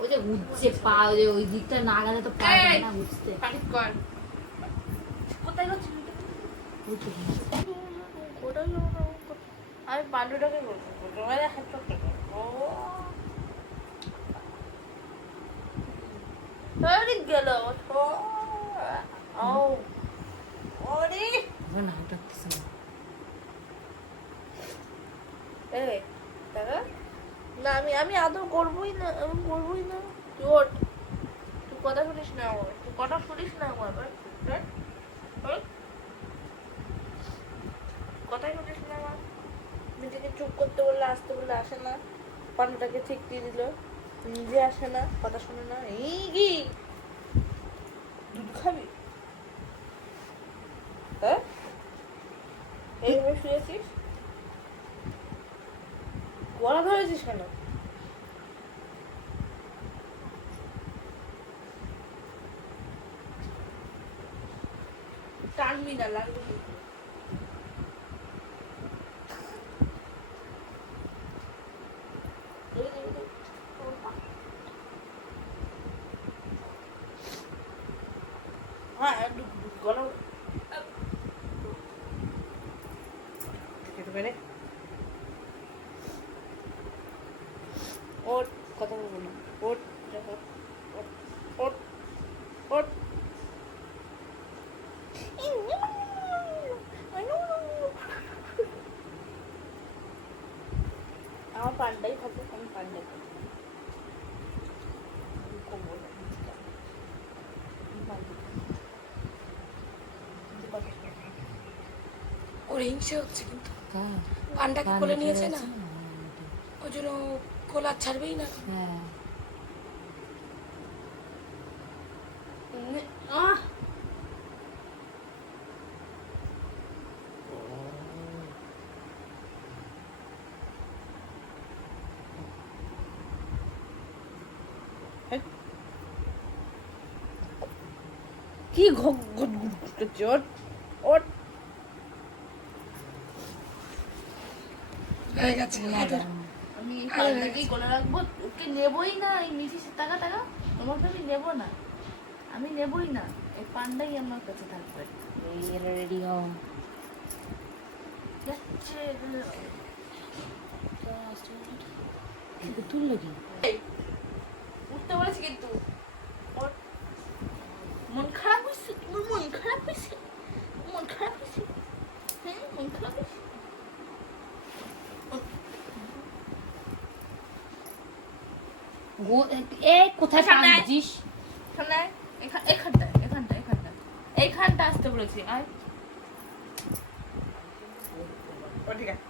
ওই যে উঠছে পা, ওই দিকটা না গেলে তো পা না উঠতে। কোথায় গেছি আমি পান্ডুটাকে বলবো গেল না আমি আদৌ করবোই না, আমি করবোই না। তুই কথা শুনিস না আমার, তুই কথা শুনিস না আমার, কথাই শুনিস না আমার। নিজেকে চুপ করতে বললে, আসতে বললে আসে না, পান্ডাটাকে ঠিক দিয়ে দিল, নিজে আসে না, কথা শুনে না। এই কি দুধ খাবি? হ্যাঁ, এইভাবে শুয়েছিস, গলা ধরেছিস কেন? টানবি না, লাগবে কিন্তু। হ্যাঁ গলা পেরে ওর কথা বলবো না, ওট ওট ওট। আমার পান্ডাই খাবো, আমি পান্ডাই খাবো। ওর হিংসে হচ্ছে কিন্তু, পান্ডাকে কোলে নিয়েছে না, ওই জন্য কোল আর ছাড়বেই না। কি ঘুরছে ওট ওট হয়ে গেছে। আমি পান্ডাকেই কোলে রাখবো, ওকে নেবই না। এই মিছিস টাকা টাকা তোমাকে আমি নেবো না, আমি নেবই না। এই পান্ডাই আমার কাছে থাকবে। রেডি হও। তুললো কি? উঠতে বলেছি কিন্তু। মন খারাপ হয়েছে তোমার? মন খারাপ হয়েছে? মন খারাপ হয়েছে? হ্যাঁ, মন খারাপ হয়েছে। কোথায় কাঁদছিস? শোনায় এইখানটা আসতে বলেছি। আর ঠিক আছে